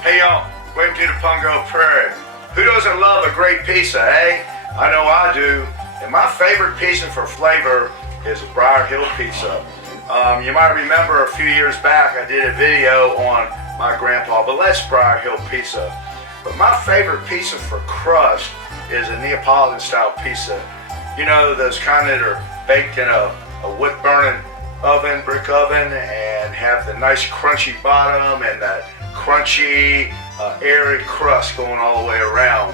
Hey y'all, welcome to the Pungo Prairie. Who doesn't love a great pizza, eh? I know I do. And my favorite pizza for flavor is Briar Hill pizza. You might remember a few years back I did a video on my grandpa, but that's Briar Hill pizza. But my favorite pizza for crust is a Neapolitan style pizza. You know, those kind that are baked in a wood burning oven, brick oven, and have the nice crunchy bottom and that crunchy, airy crust going all the way around.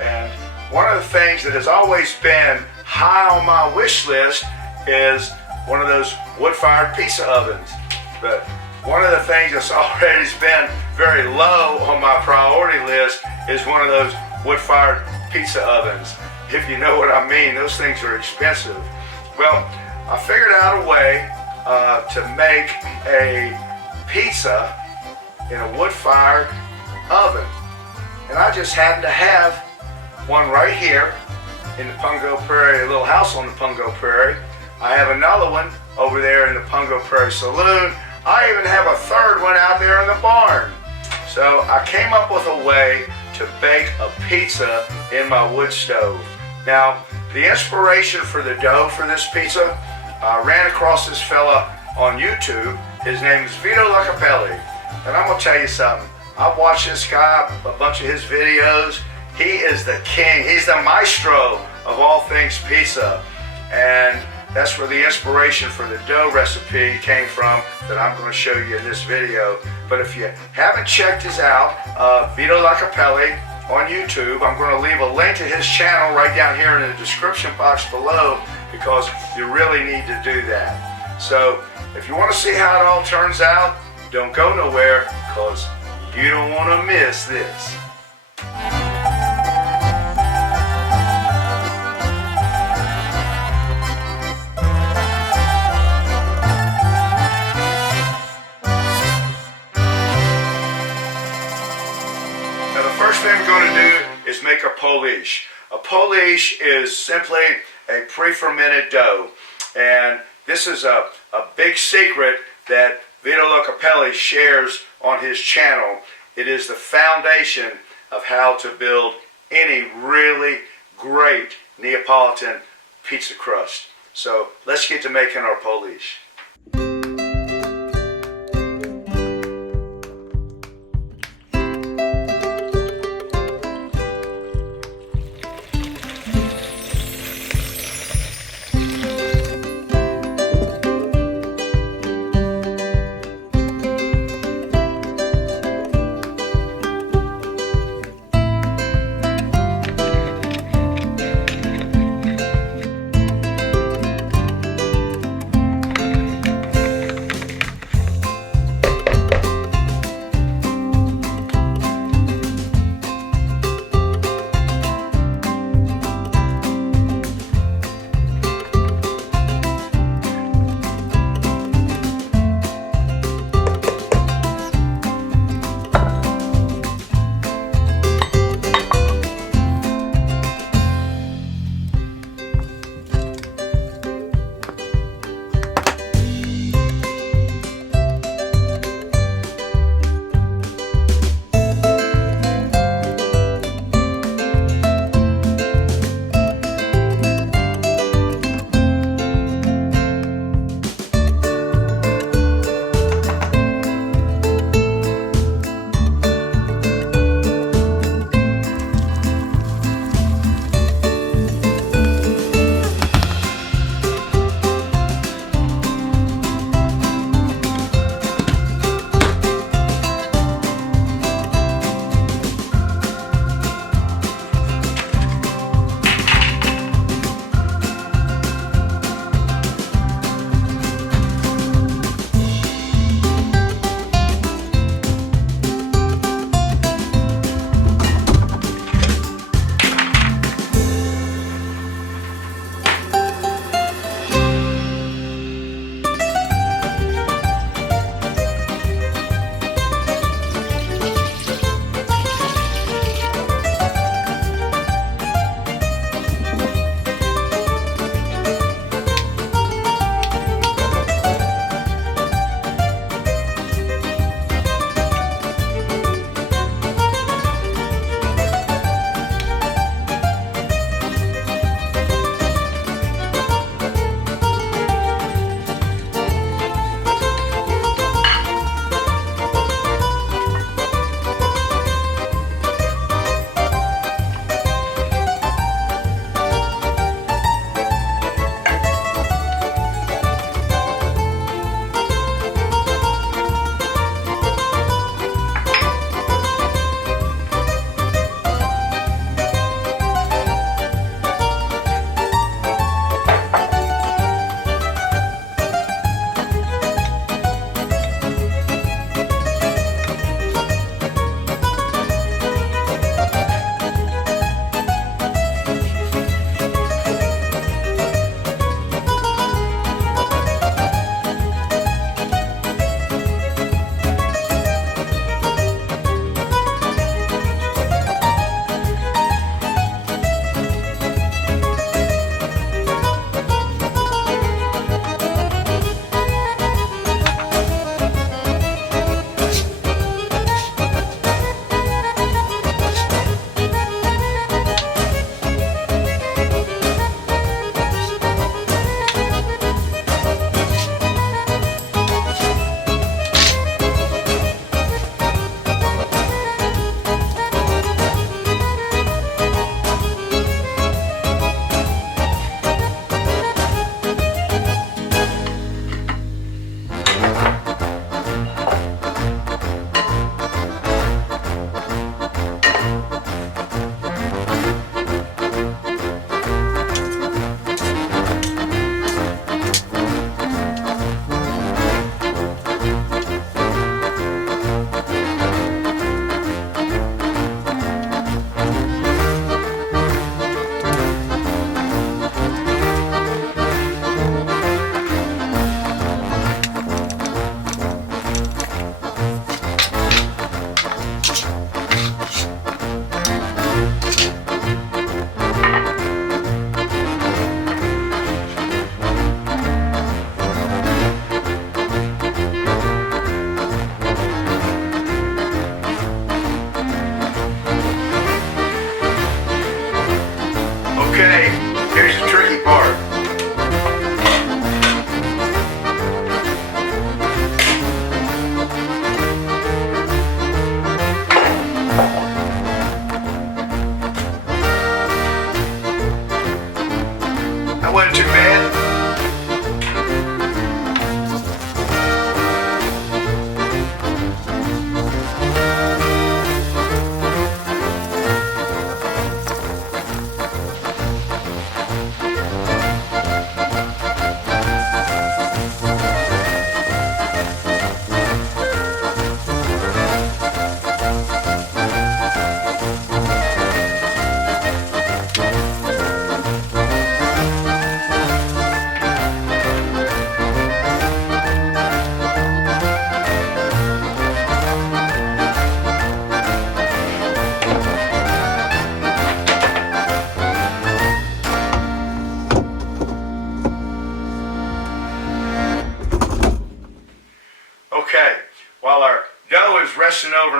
And one of the things that has always been high on my wish list is one of those wood-fired pizza ovens. But one of the things that's already been very low on my priority list is one of those wood-fired pizza ovens. If you know what I mean, those things are expensive. Well, I figured out a way to make a pizza in a wood-fired oven. And I just happen to have one right here in the Pungo Prairie, a little house on the Pungo Prairie. I have another one over there in the Pungo Prairie Saloon. I even have a third one out there in the barn. So I came up with a way to bake a pizza in my wood stove. Now, the inspiration for the dough for this pizza, I ran across this fella on YouTube. His name is Vito Locapelli. And I'm gonna tell you something. I've watched this guy, a bunch of his videos. He is the king. He's the maestro of all things pizza. And that's where the inspiration for the dough recipe came from that I'm going to show you in this video. But if you haven't checked this out, Vito Locapelli on YouTube, I'm going to leave a link to his channel right down here in the description box below because you really need to do that. So if you want to see how it all turns out, don't go nowhere because you don't want to miss this. First thing we're going to do is make a polish. A polish is simply a pre-fermented dough. And this is a big secret that Vito Locapelli shares on his channel. It is the foundation of how to build any really great Neapolitan pizza crust. So let's get to making our polish.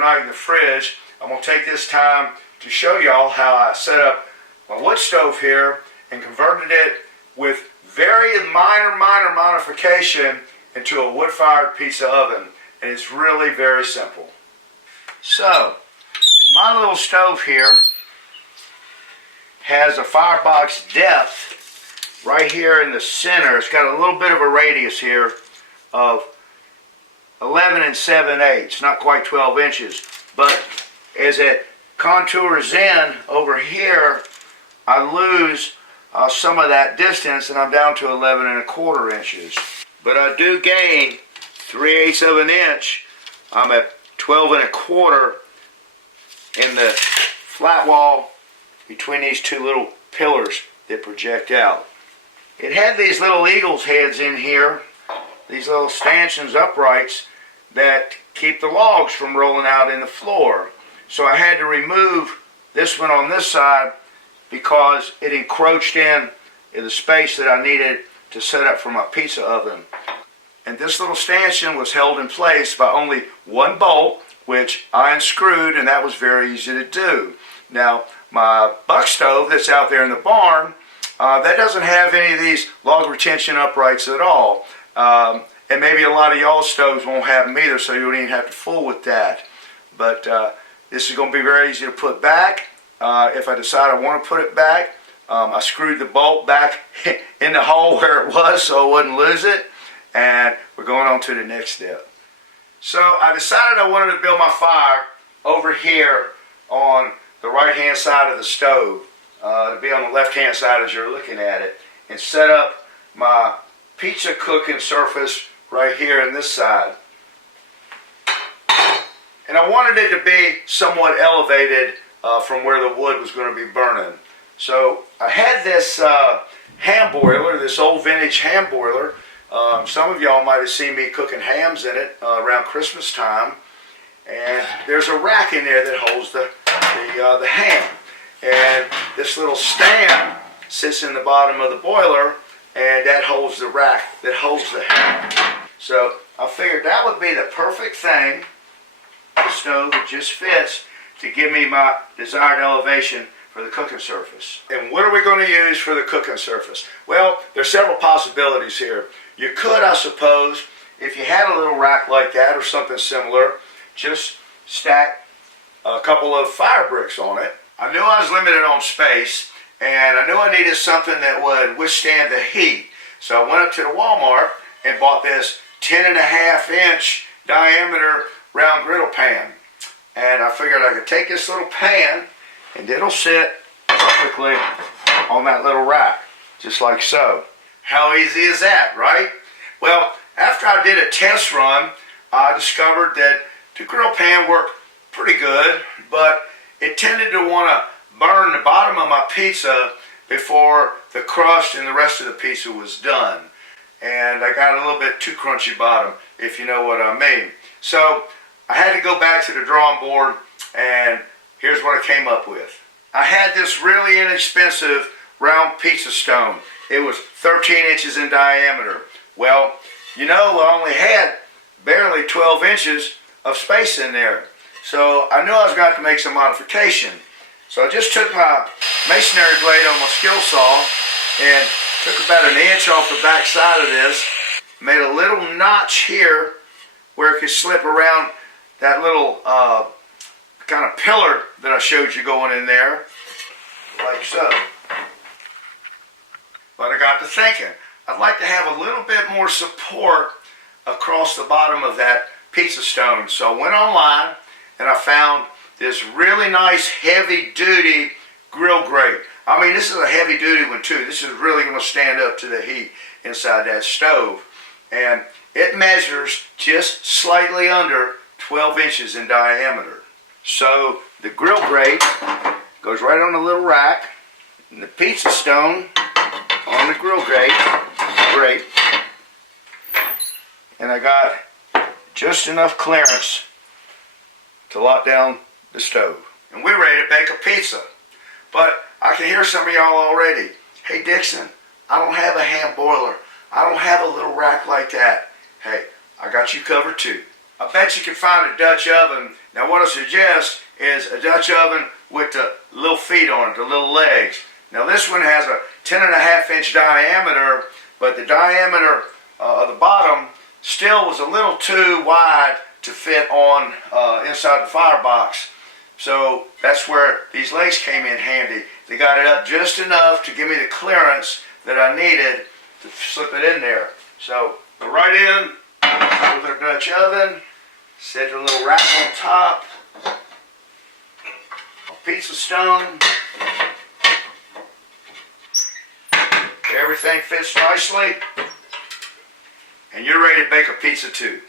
overnight in the fridge. I'm going to take this time to show y'all how I set up my wood stove here and converted it with very minor modification into a wood-fired pizza oven. And it's really very simple. So, my little stove here has a firebox depth right here in the center. It's got a little bit of a radius here of 11 7/8, not quite 12 inches. But as it contours in over here, I lose some of that distance and I'm down to 11 1/4 inches. But I do gain 3/8 of an inch. I'm at 12 1/4 in the flat wall between these two little pillars that project out. It had these little eagle's heads in here, these little stanchions uprights that keep the logs from rolling out in the floor. So I had to remove this one on this side because it encroached in the space that I needed to set up for my pizza oven. And this little stanchion was held in place by only one bolt, which I unscrewed, and that was very easy to do. Now, my buck stove that's out there in the barn, that doesn't have any of these log retention uprights at all. And maybe a lot of y'all's stoves won't have them either, so you don't even have to fool with that. But this is going to be very easy to put back. If I decide I want to put it back, I screwed the bolt back in the hole where it was so I wouldn't lose it. And we're going on to the next step. So I decided I wanted to build my fire over here on the right-hand side of the stove, to be on the left-hand side as you're looking at it, and set up my pizza cooking surface right here on this side. And I wanted it to be somewhat elevated from where the wood was going to be burning. So I had this ham boiler, this old vintage ham boiler. Some of y'all might have seen me cooking hams in it around Christmas time. And there's a rack in there that holds the ham. And this little stand sits in the bottom of the boiler, and that holds the rack that holds the ham. So I figured that would be the perfect thing, the stove that just fits, to give me my desired elevation for the cooking surface. And what are we going to use for the cooking surface? Well, there's several possibilities here. You could, I suppose, if you had a little rack like that or something similar, just stack a couple of fire bricks on it. I knew I was limited on space, and I knew I needed something that would withstand the heat. So I went up to the Walmart and bought this 10.5-inch diameter round griddle pan. And I figured I could take this little pan and it'll sit perfectly on that little rack, just like so. How easy is that, right? Well, after I did a test run, I discovered that the grill pan worked pretty good, but it tended to want to burn the bottom of my pizza before the crust and the rest of the pizza was done. And I got a little bit too crunchy bottom, if you know what I mean. So I had to go back to the drawing board, and here's what I came up with. I had this really inexpensive round pizza stone. It was 13 inches in diameter. Well, you know, I only had barely 12 inches of space in there. So I knew I was going to have to make some modification. So I just took my masonry blade on my skill saw and took about an inch off the back side of this, made a little notch here where it could slip around that little kind of pillar that I showed you going in there, like so. But I got to thinking, I'd like to have a little bit more support across the bottom of that pizza stone. So I went online and I found this really nice heavy-duty grill grate. I mean, this is a heavy-duty one too. This is really going to stand up to the heat inside that stove. And it measures just slightly under 12 inches in diameter. So the grill grate goes right on the little rack, and the pizza stone on the grill grate, and I got just enough clearance to lock down the stove. And we're ready to bake a pizza. But I can hear some of y'all already. Hey Dixon, I don't have a hand boiler. I don't have a little rack like that. Hey, I got you covered too. I bet you can find a Dutch oven. Now what I suggest is a Dutch oven with the little feet on it, the little legs. Now this one has a 10.5-inch diameter, but the diameter of the bottom still was a little too wide to fit on inside the firebox. So that's where these legs came in handy. They got it up just enough to give me the clearance that I needed to slip it in there. So go right in with our Dutch oven, set a little wrap on top, a pizza stone. Everything fits nicely, and you're ready to bake a pizza too.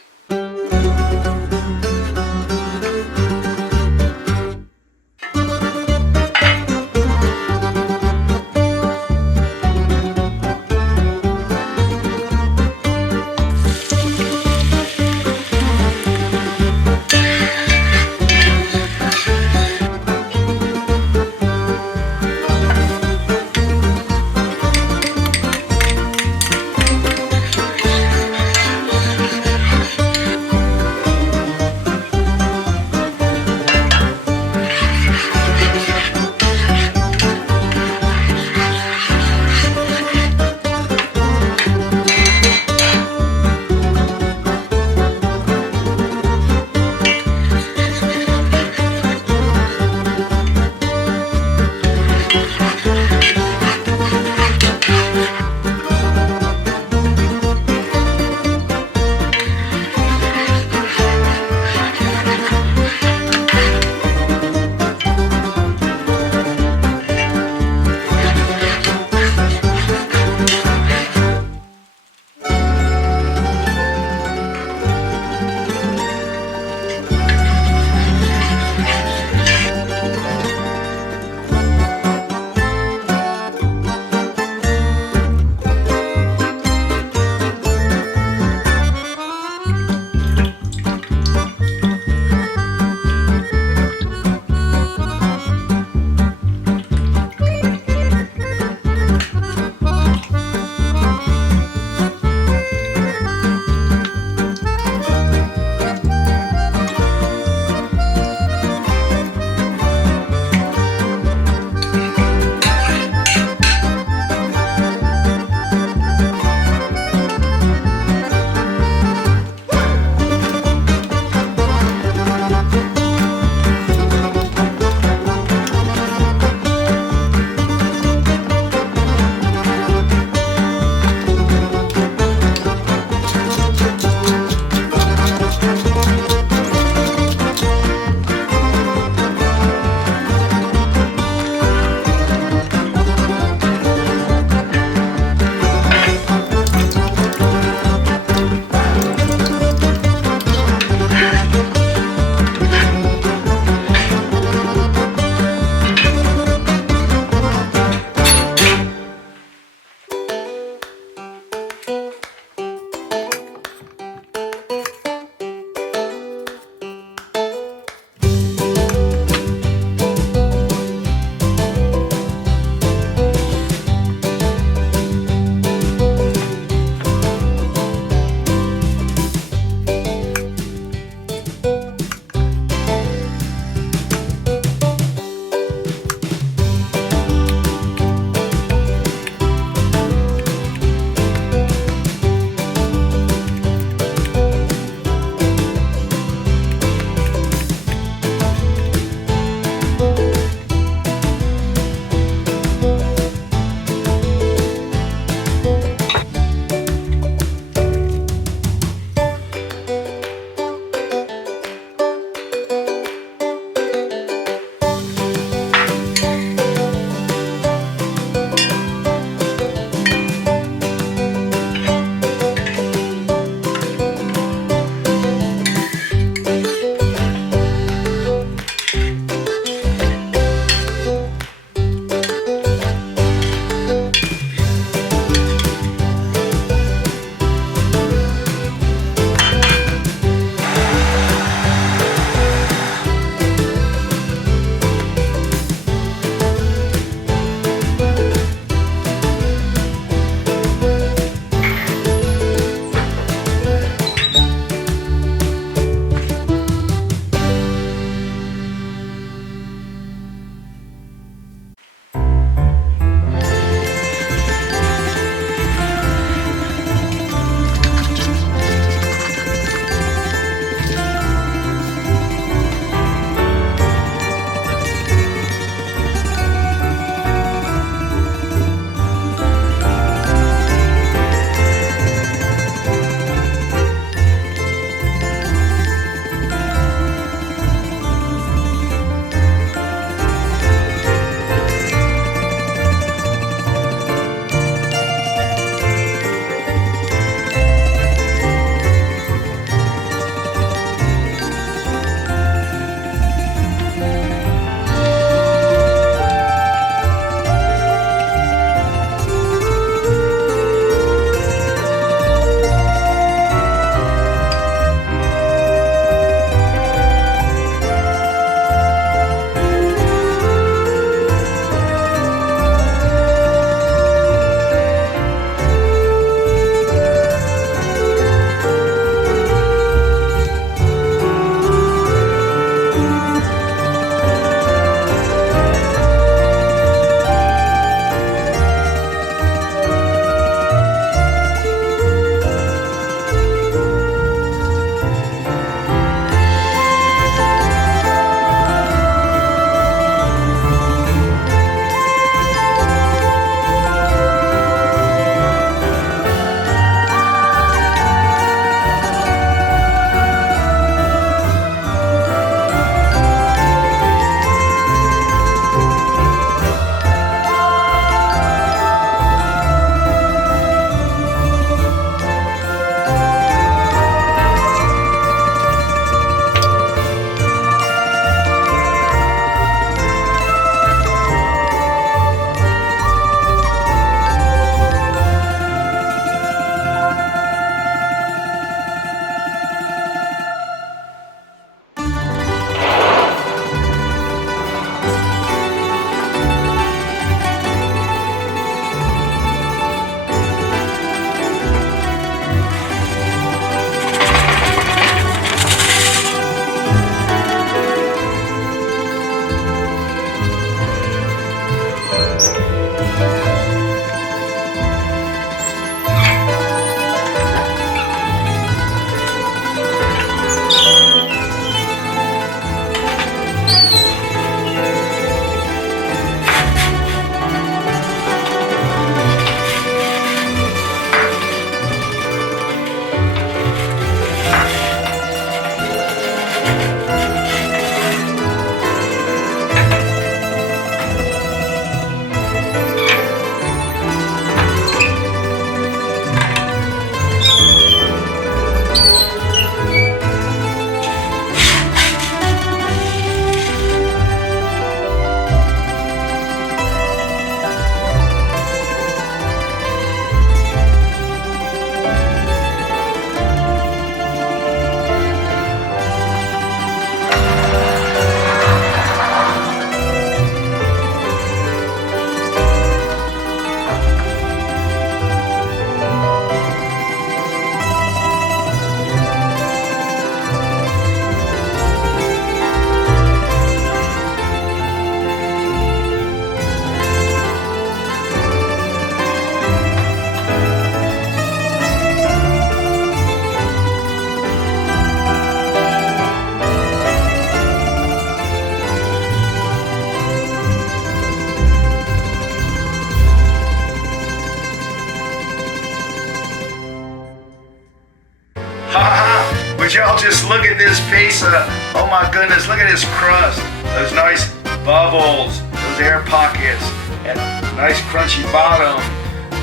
just look at this pizza. Oh my goodness, look at this crust. Those nice bubbles, those air pockets, and nice crunchy bottom.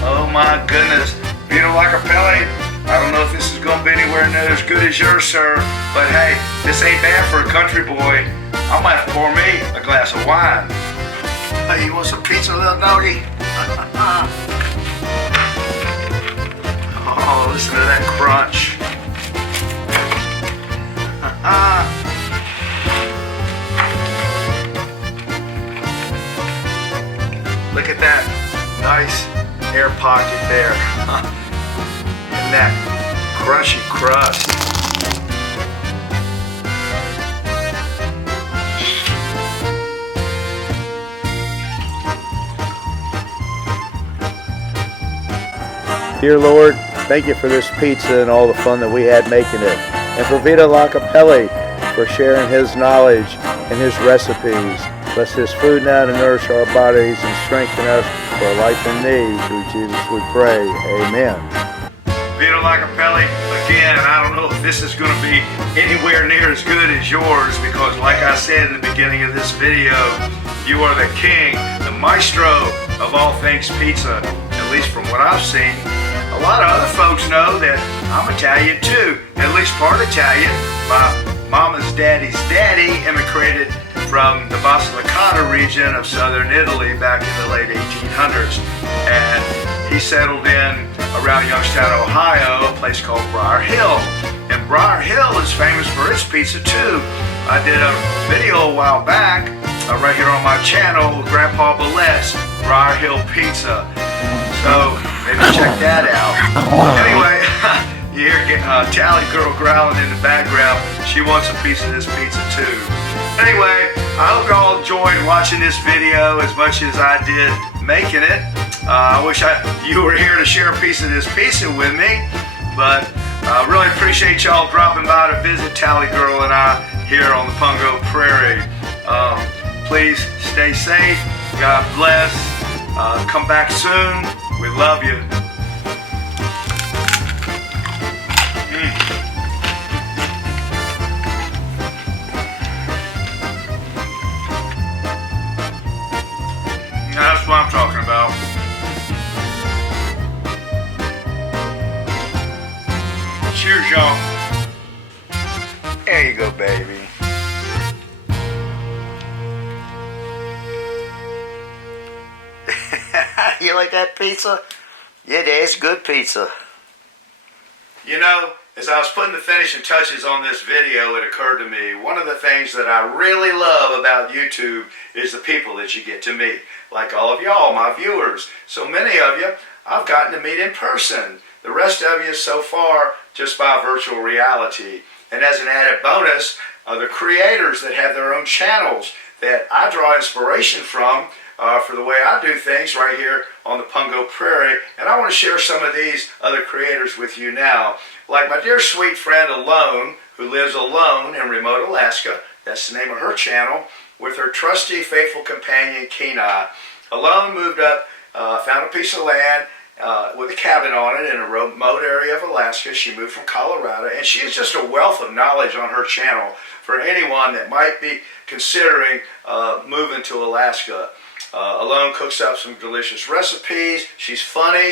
Oh my goodness. Vito Locapelli, I don't know if this is going to be anywhere near as good as yours, sir, but hey, this ain't bad for a country boy. I might pour me a glass of wine. Hey, you want some pizza, little doggy? Oh, listen to that crunch. Look at that nice air pocket there. And that crunchy crust. Dear Lord, thank you for this pizza and all the fun that we had making it. And for Vito Locapelli for sharing his knowledge and his recipes. Bless his food now to nourish our bodies and strengthen us for life in need. Through Jesus we pray. Amen. Vito Locapelli, again, I don't know if this is going to be anywhere near as good as yours because like I said in the beginning of this video, you are the king, the maestro of all things pizza, at least from what I've seen. A lot of other folks know that I'm Italian too, at least part Italian. My mama's daddy's daddy immigrated from the Basilicata region of southern Italy back in the late 1800s. And he settled in around Youngstown, Ohio, a place called Briar Hill. And Briar Hill is famous for its pizza too. I did a video a while back, right here on my channel, Grandpa Ballette's Briar Hill Pizza. So maybe check that out. Anyway, you hear Tally Girl growling in the background. She wants a piece of this pizza too. Anyway, I hope you all enjoyed watching this video as much as I did making it. I wish you were here to share a piece of this pizza with me, but I really appreciate y'all dropping by to visit Tally Girl and I here on the Pungo Prairie. Please stay safe. God bless. Come back soon. We love you. That's what I'm talking about. Cheers, y'all. There you go, baby. You like that pizza? Yeah, that's good pizza. You know, as I was putting the finishing touches on this video, it occurred to me, one of the things that I really love about YouTube is the people that you get to meet. Like all of y'all, my viewers. So many of you, I've gotten to meet in person. The rest of you so far, just by virtual reality. And as an added bonus, the creators that have their own channels that I draw inspiration from for the way I do things right here on the Pungo Prairie. And I want to share some of these other creators with you now. Like my dear sweet friend Alone, who lives alone in remote Alaska. That's the name of her channel. With her trusty, faithful companion, Kenai. Alone moved up, found a piece of land with a cabin on it in a remote area of Alaska. She moved from Colorado, and she is just a wealth of knowledge on her channel for anyone that might be considering moving to Alaska. Alone cooks up some delicious recipes. She's funny.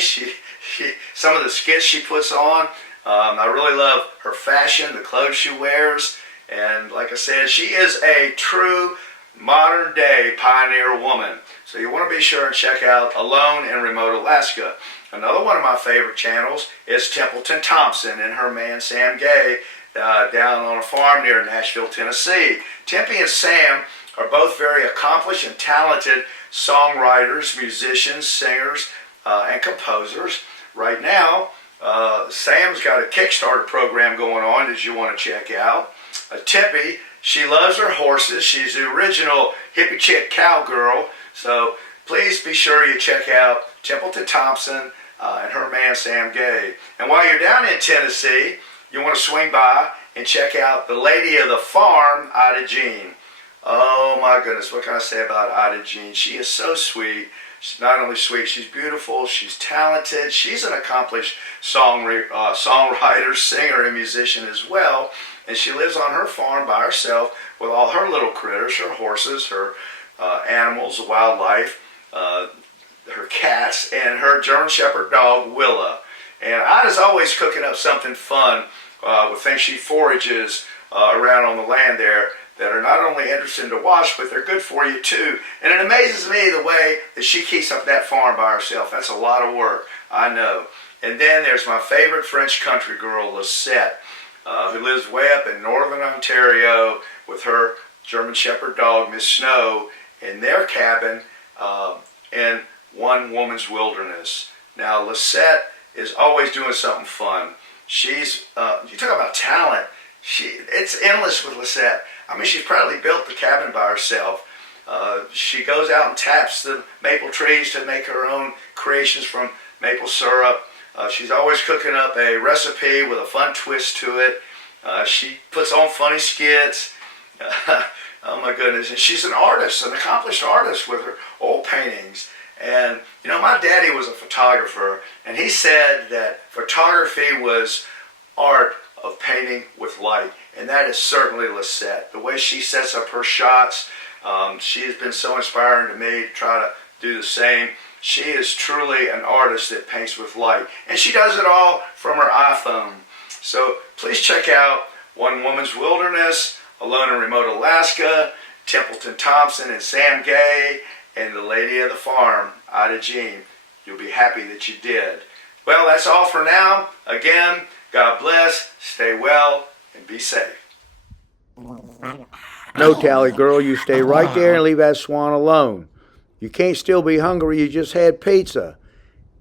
Some of the skits she puts on. I really love her fashion, the clothes she wears. And like I said, she is a true modern day pioneer woman. So you want to be sure and check out Alone in Remote Alaska. Another one of my favorite channels is Templeton Thompson and her man Sam Gay down on a farm near Nashville, Tennessee. Tempy and Sam are both very accomplished and talented songwriters, musicians, singers, and composers. Right now, Sam's got a Kickstarter program going on that you want to check out. Tempy, she loves her horses. She's the original hippie chick cowgirl. So please be sure you check out Templeton Thompson and her man Sam Gay. And while you're down in Tennessee, you want to swing by and check out the lady of the farm, Ida Jean. Oh my goodness, what can I say about Ida Jean? She is so sweet. She's not only sweet, she's beautiful, she's talented, she's an accomplished songwriter, singer, and musician as well. and she lives on her farm by herself with all her little critters, her horses, her animals, wildlife, her cats, and her German Shepherd dog, Willa. And Ida's always cooking up something fun with things she forages around on the land there that are not only interesting to watch, but they're good for you too. And it amazes me the way that she keeps up that farm by herself. That's a lot of work, I know. And then there's my favorite French country girl, Lisette, who lives way up in northern Ontario with her German Shepherd dog, Miss Snow, in their cabin in one woman's wilderness. Now, Lisette is always doing something fun. She's, you talk about talent, it's endless with Lisette. I mean, she's probably built the cabin by herself. She goes out and taps the maple trees to make her own creations from maple syrup. She's always cooking up a recipe with a fun twist to it. She puts on funny skits. Oh my goodness. And she's an artist, an accomplished artist with her oil paintings. And, you know, my daddy was a photographer, and he said that photography was art of painting with light. And that is certainly Lisette. The way she sets up her shots, she has been so inspiring to me to try to do the same. She is truly an artist that paints with light. And she does it all from her iPhone. So please check out One Woman's Wilderness, Alone in Remote Alaska, Templeton Thompson and Sam Gay, and The Lady of the Farm, Ida Jean. You'll be happy that you did. Well, that's all for now. Again, God bless, stay well, and be safe. No, Tally girl, you stay right there and leave that swan alone. You can't still be hungry, you just had pizza.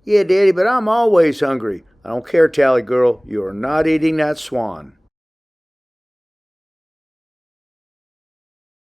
Yeah, Daddy, but I'm always hungry. I don't care, Tally girl, you are not eating that swan.